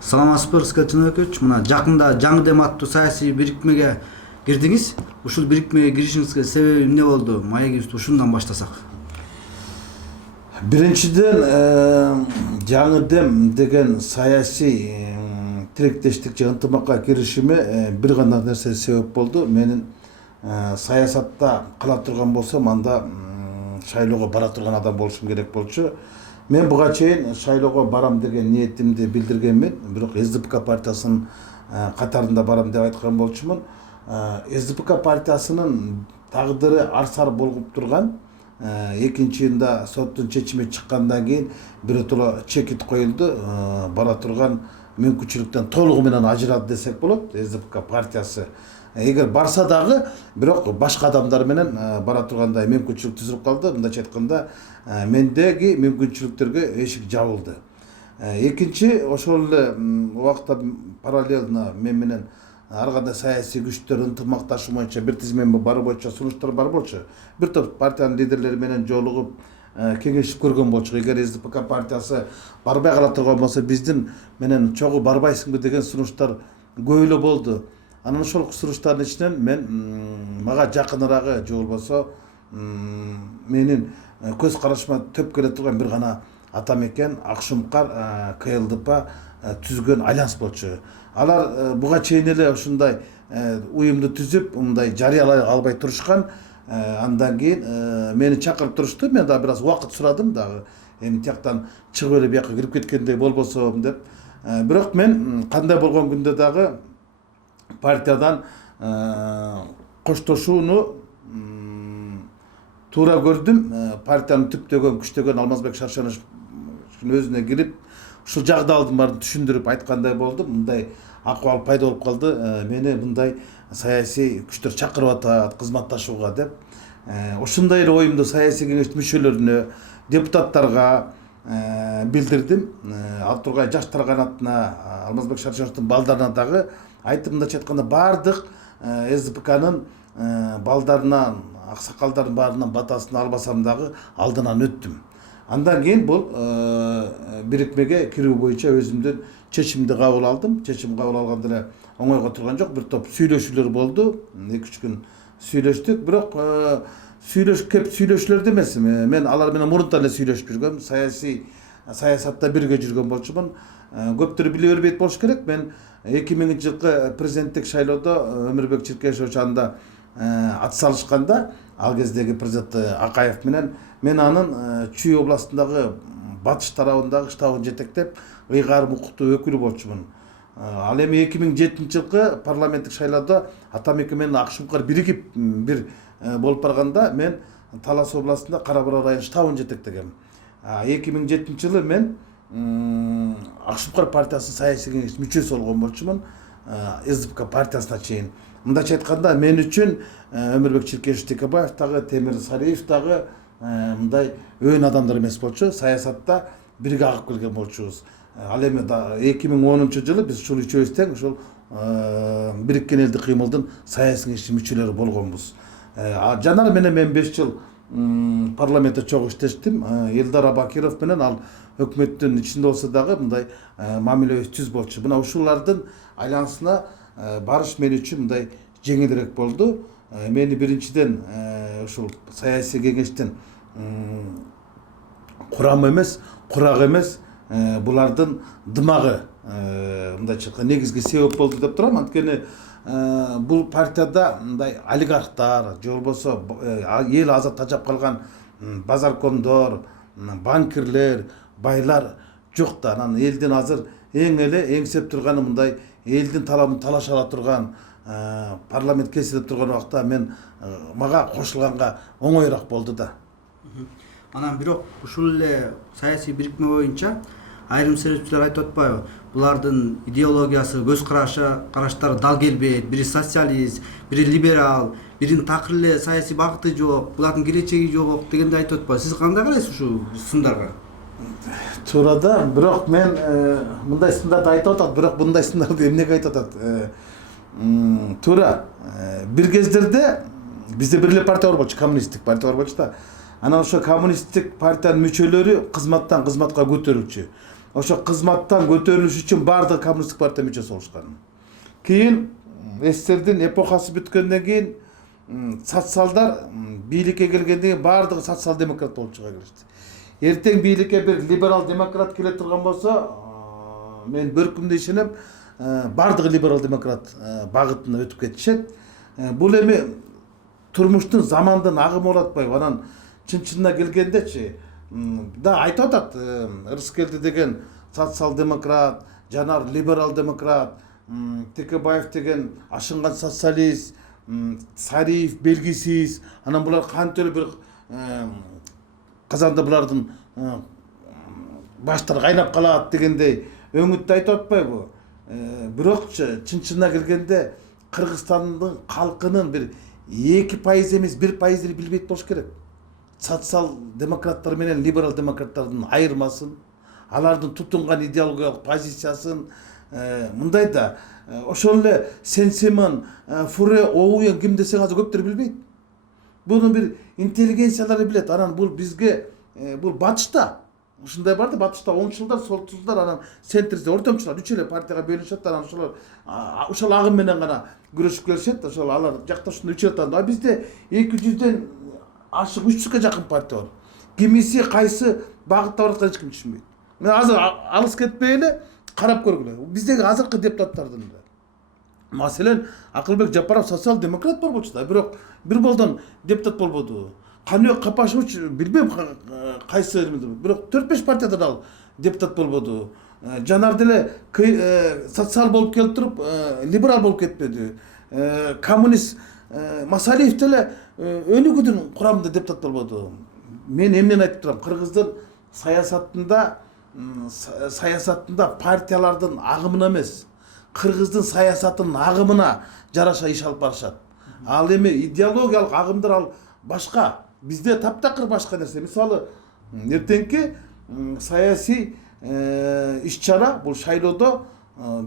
Саламатсызбы, Рыскелд Жыныбекович. Мына жакында жаңы дем аттуу саясий бириктмеге кирдиңиз. Ушул бириктмеге киришиңизге себеби эмне болду? Маегибизди ушундан баштасак. Биринчиден, жаңы дем деген саясий тилектештик же ынтымакка киришиме бир гана нерсе себеп болду. Менин саясатта кала турган болсом, анда шайлоого бара турган адам болушум керек болчу. Мен буга чейин шайлоого барам деген ниетимди билдиргенмин, бирок СДПК партиясынын катарында барам деп айткан болчумун. СДПК партиясынын тагдыры арсар болуп турган. Экинчи йылда соттун чечими чыккандан кийин биротоло чекит коюлду. Бара турган мүмкүнчүлүктөн толугу менен ажырады десек болот. СДПК партиясы эгер барса дагы, бирок башка адамдар менен бара тургандай мүмкүнчүлүк түзүлүп калды. Мындайча айтканда, мендеги мүмкүнчүлүктөргө эшик жабылды. Экинчи, ошол эле убакта параллельно мен менен ар кандай саясий күчтөр ынтымакташуу боюнча бир тизмеме бар боюнча сунуштар бар болчу. Бир топ партиянын лидерлери менен жолугуп кеңешип көргөн болчу. Эгер СДПК партиясы барбай кала турган болсо, биздин менен чогуу барбайсыңбы деген сунуштар көп эле болду. Анан ошол сунуштардын ичинен мен мага жакыныраагы же болбосо менин көз карашыма төп келе турган бир гана атам экен, Акшумкар КЛДП түзгөн альянс болчу. Алар буга чейин эле ушундай уюмду түзүп, мындай жарыялай албай турушкан. Андан кийин мени чакырып турушту. Мен дагы бир аз убакыт сурадым дагы. Эми тияктан чыгып эле бияка кирип кеткендей болбосом деп. Бирок мен кандай болгон күндө дагы партиядан коштошууну туура көрдүм. Партиянын түптөгөн, күчтөгөн Алмазбек Шаршеновичтин өзүнө кирип, ушул жагдайлардын баарын түшүндүрүп айткандай болдум. Мындай акыбал пайда болуп калды. Мени мындай саясий күчтөр чакырып атат кызматташууга деп. Ошондой эле оюмду саясий кеңеш мүчөлөрүнө, депутаттарга билдирдим. Ал тургай жаштар канатына, Алмазбек Шаршеновичтин балдарына дагы айтып, мындайча айтканда, бардык СДПКнын балдарынан, аксакалдардын баарынан батасын албасам дагы алдынан өттүм. Андан кийин бул бириктмеге кирүү боюнча өзүмдүн чечимди кабыл алдым. Чечим кабыл алганда эле оңойго турган жок. Бир топ сүйлөшүүлөр болду. 2-3 күн сүйлөштүк. Бирок сүйлөшүүлөрдө эмес. Мен алар менен мурунтан эле сүйлөшүп жүргөм. Саясатта бирге жүргөн болчумун. Көптөр биле бербейт болуш керек. Мен 2000-жылкы президенттик шайлоодо Өмүрбек Чиркешович анда ат салышканда, ал кездеги президент Акаев менен мен анын Чүй областындагы батыш тарабындагы штабын жетектеп, ыйгарым укуктуу өкүлү болчумун. Ал эми 2007-жылкы парламенттик шайлоодо Атамекен менен Акшумкар биригип бир болуп барганда, мен Талас областында Кара Бура район штабын жетектегем. 2007-жылы мен Акшумкар партиясы саясий кеңеш мүчөсү болгон болчумун, СДПК партиясына чейин. Мындайча айтканда, мен үчүн Өмүрбек Чиркешев Текебаев дагы, Темир Сариев дагы мындай өйн адамдар эмес болчу. Саясатта бирге агып келген болчубуз. Ал эми 2010-жылы биз ушул үчөөбүз тең ушул бириккен элдик кыймылдын саясий кеңешинин мүчөлөрү болгонбуз. Жанар менен мен 5 жыл парламентте чогуу иштештим. Элдар Абакиров менен ал өкмөттүн ичинде болсо дагы мындай мамилебиз түз болчу. Мына ушулардын айлансына барыш мен үчүн мындай жеңилирээк болду. Мени биринчиден ушул саясий кеңештин курамы эмес, курагы эмес, булардын дымагы мындайча негизги себеп болду деп турам. Анткени бул партияда мындай олигархтар, же болбосо эл азат тажап калган базаркомдор, банкирлер, байлар жок да. Анан элдин азыр эң эле эңсеп турганы мындай элдин талабын талаша ала турган парламент кесилип турган убакта мен мага кошулганга оңоюраак болду да. Анан бирок ушул эле саясий бириктме боюнча айрым серепчилер айтып атпайбы? Булардын идеологиясы, көз караштары дал келбейт. Бири социалист, бири либерал, биринин такыр эле саясий багыты жок, булардын келечеги жок дегенди айтып атпайбы? Сиз кандай карайсыз ушул сындарга? Туура да, бирок мен мындай сындарды айтып атат, бирок мындай сындарды эмнеге айтып атат? Туура. Бир кездерде бизде бир эле партия бар болчу, коммунисттик партия бар болчу да. Анан ошо коммунисттик партиянын мүчөлөрү кызматтан кызматка көтөрүлчү. ошо кызматтан көтөрүлүш үчүн баардык коммунисттик партия мүчөсү болушкан. Кийин СССРдин эпохасы бүткөндөн кийин социалдар бийликке келгенден кийин баардыгы социал демократ болуп чыга келишти. Эртең бийликке бир либерал демократ келе турган болсо, мен бөркүмдө ишенем, баардыгы либерал демократ багытына өтүп кетишет. Бул эми турмуштун замандын агымы болуп атпайбы? Анан чын-чынына келгендечи, да айтып атат, Рыскелди деген социал демократ, Жанар либерал демократ, Текебаев деген ашынган социалист, Сариев белгисиз, анан булар кантип бир казанда булардын баштары кайнап калат дегендей өңүттү айтып атпайбы? Бирокчу чын-чынына келгенде Кыргызстандын калкынын бир 2% эмес 1% билбейт болуш керек. Социал демократтар менен либерал демократтардын айырмасын, алардын тутунган идеологиялык позициясын, мындай да ошол эле Сен-Семен, Фуре, Оуен ким десең азыр көптөр билбейт. Буну бир интеллигенциялар билет. Анан бул бизге бул батышта ушундай бар да, батышта оңчулдар, солчулдар, анан центрде ортомчулар үч эле партияга бөлүнүшөт, анан ошол агым менен гана күрөшүп келишет. Ошол алар жакташында үч атанды. А бизде 200ден ашык 300га жакын партия бар. Кимиси кайсы багытта баратканын эч ким түшүнбөйт. Мен азыр алыс кетпей эле карап көргүлө. Биздеги азыркы депутаттардын маселен Акылбек Жапаров социал демократ болчу да, бирок бир болдон депутат болбоду. Каныбек Капашович билбейм кайсы, бирок 4-5 партиядан ал депутат болбоду. Жанар деле социал болуп келип туруп либерал болуп кетпеди. Коммунист Масалиев деле өнүгүүнүн курамында депутат болбоду. Мен эмнени айтып турам? Кыргыздын саясатында партиялардын агымына эмес, Кыргыздын саясатынын агымына жараша иш алып барышат. Ал эми идеологиялык агымдар ал башка. Бизде таптакыр башка нерсе. Мисалы, эртеңки саясий иш-чара бул шайлоодо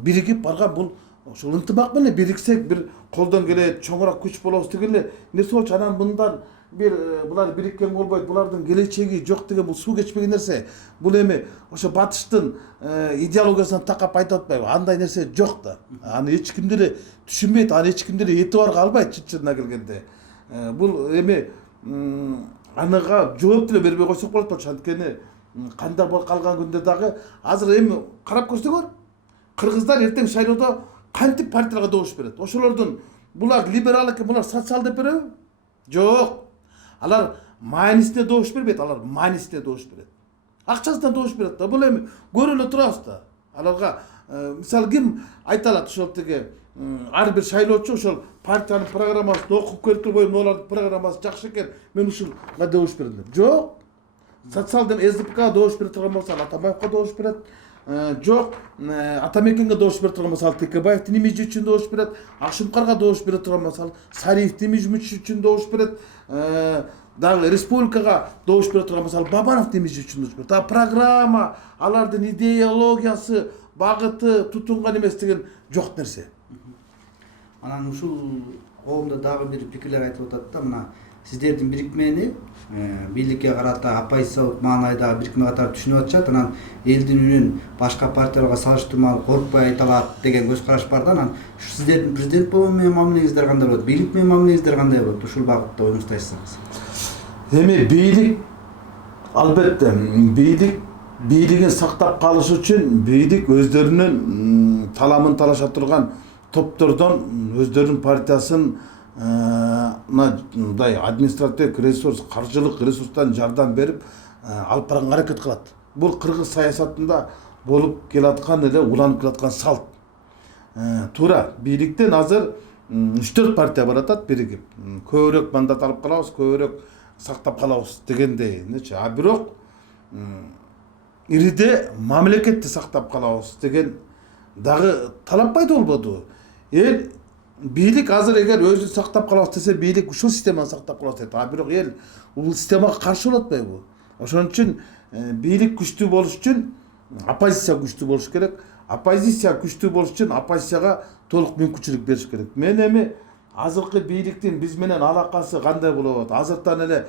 биригип барган, бул ошол ынтымак менен бириксек бир колдон келет, чоңураак күч болобуз деген эле нерсе болчу. Анан мындан бир булар бириккен болбойт, булардын келечеги жок деген бул суу кечпеген нерсе. Бул эми ошо батыштын идеологиясынан такап айтып атпайбы? Андай нерсе жок да. Аны эч ким деле түшүнбөйт, аны эч ким деле этибарга албайт чын-чынына келгенде. Бул эми аныга жооп деле бербей койсок болот болчу. Анткени кандай болуп калган күндө дагы азыр эми карап көрсөңөр, кыргыздар эртең шайлоодо кантип партияларга добуш берет? Ошолордун булар либерал экен, булар социал деп береби? Жок. Алар маанисине добуш бербейт, алар маанисине добуш берет. Акчасынан добуш берет да. Бул эми көрүп эле турабыз да. Аларга мисалы ким айта алат? Ошол теге ар бир шайлоочу ошол партиянын программасын окуп көрүп турбойбу, алардын программасы жакшы экен, мен ушуга добуш берем деп. Жок. Социал деп СДПКга добуш бере турган болсо, Атамбаевга добуш берет. Жок, Атамекенге добуш бере турган болсо, Текебаевдин имиджи үчүн добуш берет. Акшумкарга добуш бере турган болсо, Сариевдин имиджи үчүн добуш берет. Дагы республикага добуш бере турган болсо, Бабановдун имиджи үчүн добуш берет. Программа, алардын идеологиясы, багыты, тутунган эмес деген жок нерсе. Анан ушул коомдо дагы бир пикирлер айтып атат да, мына сиздердин бирикмени бийликке карата оппозициялык маанайда бирикме катары түшүнүп атышат. Анан элдин үнүн башка партияларга салыштырмалуу коркпой айта алат деген көз караш бар да. Анан сиздердин президент болуу менен мамилеңиздер кандай болот? Бийлик менен мамилеңиздер кандай болот? Ушул багытта ойуңузду айтсаңыз. Эми бийлик албетте бийлигин сактап калыш үчүн бийлик өздөрүнүн таламын талаша турган топтордон өздөрүнүн партиясын мындай административдик ресурс, каржылык ресурстан жардам берип алып барганга аракет кылат. Бул кыргыз саясатында болуп келаткан эле, уланып келаткан салт. Туура, бийликтен азыр 3-4 партия баратат биригип. Көбүрөөк мандат алып калабыз, көбүрөөк сактап калабыз дегендей. А бирок ириде мамлекетти сактап калабыз деген дагы талап пайда болбоду. Эл бийлик азыр эгер өзүн сактап калабыз десе, бийлик ушул системаны сактап калабыз дейт. А бирок эл бул системага каршы болот атпайбы? Ошон үчүн бийлик күчтүү болуш үчүн оппозиция күчтүү болуш керек. Оппозиция күчтүү болуш үчүн оппозицияга толук мүмкүнчүлүк бериш керек. Мен эми азыркы бийликтин биз менен алакасы кандай болот? Азыртан эле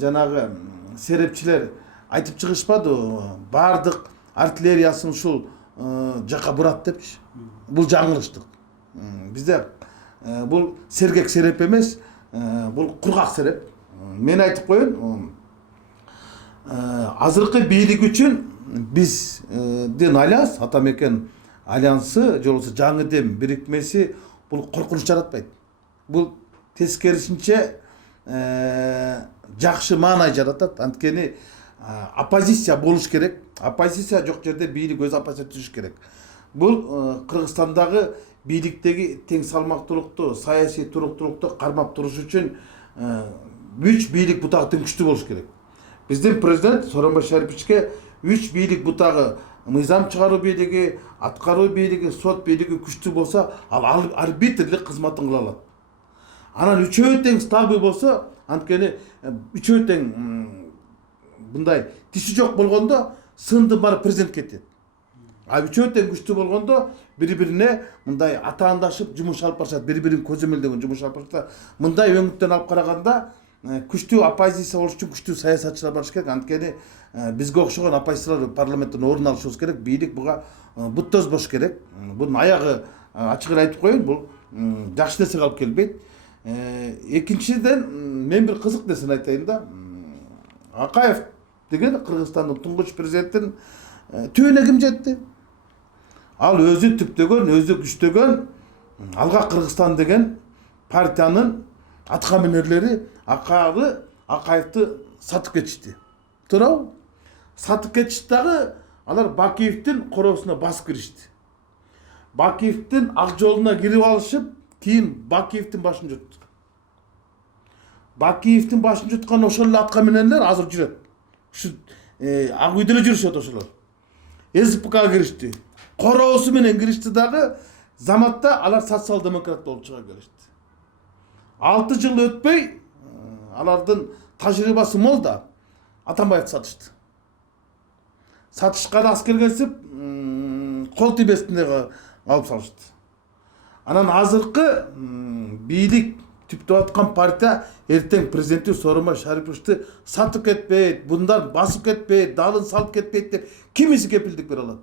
жанагы серепчилер айтып чыгышпады, баардык артиллериясын ушул жака бурат депчи. Бул жаңылыштык. Бизде бул сергек сереп эмес, бул кургак сереп. Мен айтып коеюн, азыркы бийлик үчүн биздин альянс, Атамекен альянсы, же болбосо жаңы дем бирикмеси бул коркунуч жаратпайт. Бул тескерисинче жакшы маанай жаратат. Анткени оппозиция болуш керек. Оппозиция жок жерде бийлик өз оппозиция түзүш керек. Бул Кыргызстандагы бийликтеги тең салмактуулукту, саясий туруктуулукту кармап туруш үчүн үч бийлик бутагы тең күчтүү болуш керек. Биздин президент Сооронбай Шариповичке үч бийлик бутагы, мыйзам чыгаруу бийлиги, аткаруу бийлиги, сот бийлиги күчтүү болсо, ал арбитрлик кызматын кыла алат. Анан үчөө тең стабыл болсо, анткени үчөө тең мындай тиши жок болгондо сындын баары президентке кетет. А үчөө тең күчтүү болгондо бири-бирине мындай атаандашып жумуш алып барышат, бири-бирин көзөмөлдөгөн жумуш алып барышат. Мындай өңүттөн алып караганда күчтүү оппозиция болуш үчүн күчтүү саясатчылар болуш керек. Анткени бизге окшогон оппозициялар парламенттен орун алышыбыз керек. Бийлик буга бут тозбош керек. Бунун аягы ачык эле айтып коеюн, бул жакшы нерсеге алып келбейт. Экинчиден мен бир кызык нерсени айтайын да. Акаев деген Кыргызстандын туңгуч президенттин түбүнө ким жетти? Ал өзү түптөгөн, өзү күчтөгөн Алга Кыргызстан деген партиянын аткаминерлери Акаевди сатып кетишти. Туурабы? Сатып кетишти дагы алар Бакиевдин короосуна басып киришти. Бакиевдин ак жолуна кирип алышып, кийин Бакиевдин башын жутtu. Бакиевдин башын жуткан ошол эле аткаминерлер азыр жүрөт. Ушу ак үйдө эле жүрүшөт ошолор. СПКга киришти. Короосу менен киришти дагы, заматта алар социал-демократ болуп чыга келишти. 6 жыл өтпөй алардын тажрыйбасы мол да Атамбаевди сатышты. Сатышкан аскер кесип, кол тийбестине алып салышты. Анан азыркы бийлик түптөп аткан партия эртең президенти Сооронбай Шариповичти сатып кетпейт, bundan басып кетпейт, далын салып кетпейт деп кимиси кепилдик бере алат?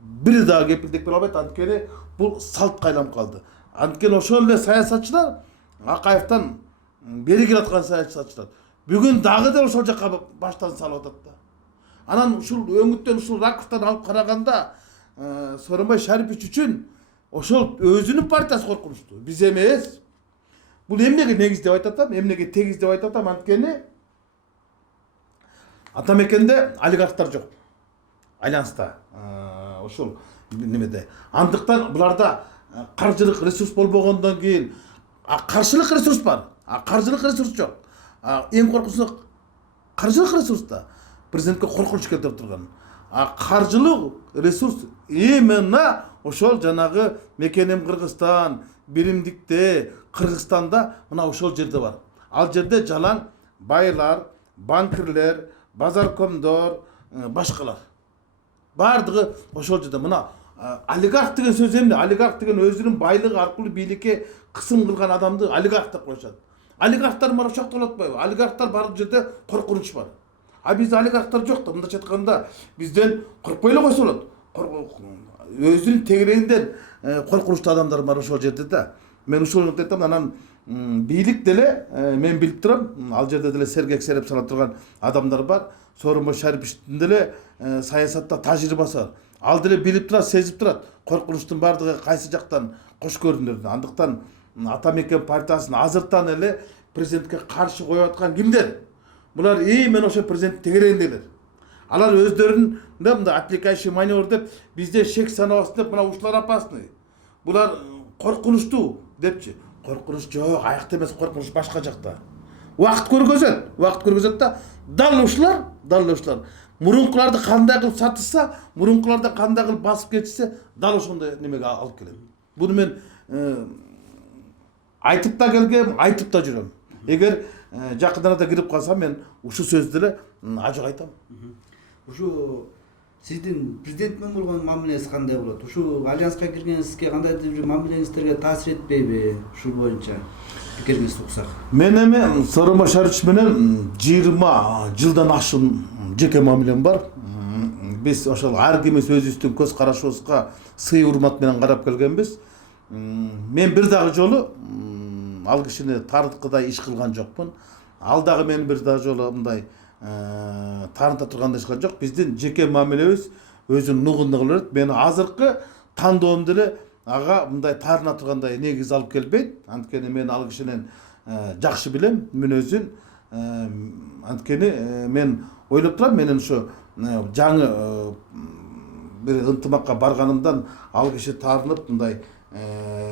Бири дагы кепилдик бере албайт, анткени бул салтка айланып калды. Анткени ошол эле саясатчылар Акаевтан бери келаткан саясатчылар бүгүн дагы да ошол жака баштарын салып атат да. Анан ушул өңүттөн, ушул ракурстан алып караганда Сооронбай Шарипович үчүн ошол өзүнүн партиясы коркунучтуу, биз эмес. Бул эмнеге негиз деп айтатам, эмнеге тегиз деп айтатам, анткени Атамекенде олигархтар жок. Альянста ошол немеде. Андыктан буларда каржылык ресурс болбогондон кийин каршылык ресурс бар, каржылык ресурс жок. Эң коркунучу каржылык ресурс да президентке коркунуч келтирип турган. Каржылык ресурс именно ошол жанагы Мекенем Кыргызстан, биримдикте, Кыргызстанда мына ошол жерде бар. Ал жерде жалаң байлар, банкирлер, базаркомдор, башкалар. Бардыгы ошол жерде. Мына олигарх деген сөз эмне? Олигарх деген өзүнүн байлыгы аркылуу бийликке кысым кылган адамды олигарх деп коюшат. Олигархтар бар ошоктон атпайбы? Олигархтар бар жерде коркунуч бар. А бизде олигархтар жок да. Мындайча айтканда бизден коркпой эле койсо болот. Өзүнүн тегерегинден коркунучтуу адамдар бар ошол жерде да. Мен ушул айтам, анан бийлик деле мен билип турам, ал жерде деле сергек сереп сала турган адамдар бар. Сооронбай Шариповичтин деле саясатта тажрыйбасы бар. Ал деле билип турат, сезип турат. Коркунучтун бардыгы кайсы жактан кош көрүнөрүн. Андыктан Атамекен партиясын азыртан эле президентке каршы коюп аткан кимдер? Булар именно ошо президенттин тегерегиндегилер. Алар өздөрүн мындай application маневр деп бизде шек санабасын деп, мына ушулар опасный. Булар коркунучтуу депчи. Коркунуч жок, аякта эмес, коркунуч башка жакта. Убакыт көргөзөт да дал ушулар. Мурункуларды кандай кылып сатышса, мурункуларды кандай кылып басып кетишсе, дал ошондой немеге алып келем. Буну мен айтып да келгем, айтып да жүрөм. Эгер жакын арада кирип калсам, мен ушул сөздү эле ажык айтам. Ушу сиздин президент менен болгон мамилеңиз кандай болот? Ушу альянска киргениңизге кандайдыр бир мамилеңиздерге таасир этпейби? Ушул боюнча пикириңизди уксак. Мен эми Сооронбай Шарипович менен 20 жылдан ашык жеке мамилем бар. Биз ошол ар кимдин өзүбүздүн көз карашыбызга сый урмат менен карап келгенбиз. Мен бир дагы жолу ал кишини таарынткыдай иш кылган жокмун. Ал дагы мен бир дагы жолу мындай таарынта тургандай иш кылган жок. Биздин жеке мамилебиз өзүнүн нугунду кыла берет. Мени азыркы тандоом деле ага мындай таарына тургандай негиз алып келбейт. Анткени мен ал кишинин жакшы билем мүнөзүн. Анткени мен ойлоп турам, менин ушу жаңы бир ынтымакка барганымдан ал киши таарынып мындай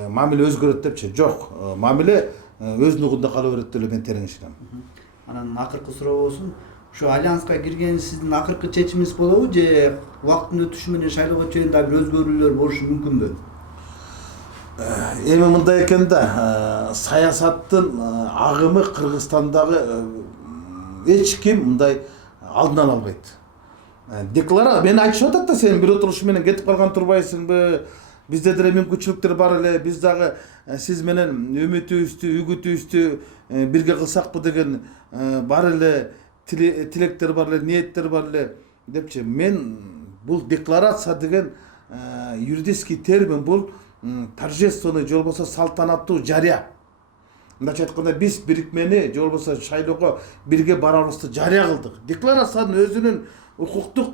мамиле өзгөрөт депчи. Жок, мамиле өз нугунда кала берет деп мен терең ишенем. Анан акыркы суроо болсун. Ушу альянска кирген сиздин акыркы чечимиңиз болобу же убакыттын өтүшү менен шайлоого чейин да бир өзгөрүүлөр болушу мүмкүнбү? Эми мындай экен да, саясаттын агымы Кыргызстандагы эч ким мындай алдынан албайт. Мен айтышып атат да, сен бир отуруш менен кетип калган турбайсыңбы? Бизде деле мүмкүнчүлүктөр бар эле. Биз дагы сиз менен үмүтүбүздү, үгүтүбүздү бирге кылсакпы деген бар эле, тилектер бар эле, ниеттер бар эле депчи. Мен бул декларация деген юридический термин, бул торжественный же болбосо салтанаттуу жарыя. Мындайча айтканда биз бирикмени же болбосо шайлоого бирге барабызды жарыя кылдык. Декларациянын өзүнүн укуктук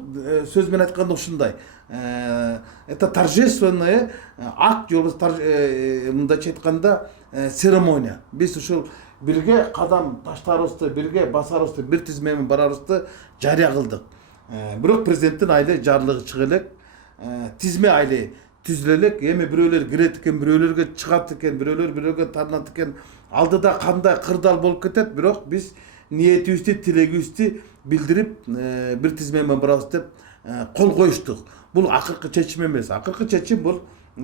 сөз менен айтканда ушундай. Это торжественный акт, же болбосо мындайча айтканда церемония. Биз ушул бирге кадам таштарыбызды, бирге басарыбызды, бир тизме менен барарыбызды жарыя кылдык. Бирок президенттин айли жарлыгы чыга элек, тизме айли түзүлө элек. Эми бирөөлөр кирет экен, бирөөлөргө чыгат экен, бирөөлөр бирөөгө таанат экен. Алдыда кандай кырдаал болуп кетет, бирок биз ниетибизди, тилегибизди билдирип, бир тизме менен барабыз деп кол коюштук. Бул акыркы чечим эмес. Акыркы чечим бул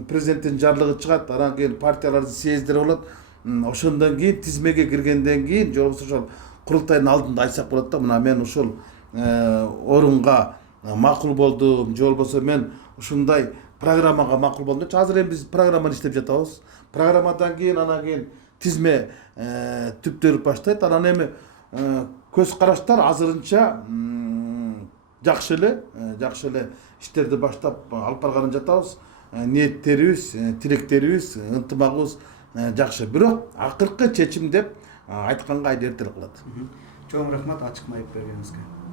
президенттин жарлыгы чыгат, анан кийин партиялардын съездери болот. Ошондон кийин тизмеге киргенден кийин же болбосо ошол курултайдын алдында айтсак болот да, мына мен ушул орунга макул болдум, же болбосо мен ушундай программага макул болдум депчи. Азыр эми биз программаны иштеп жатабыз. Программадан кийин анан кийин тизме түптөлүп баштайт. Анан эми көз караштар азырынча жакшы эле иштерди баштап алып барганы жатабыз. Ниеттерибиз, тилектерибиз, ынтымагыбыз жакшы. Бирок акыркы чечим деп айтканга айыл эртерээк калат. Чоң рахмат ачык маек бергениңизге.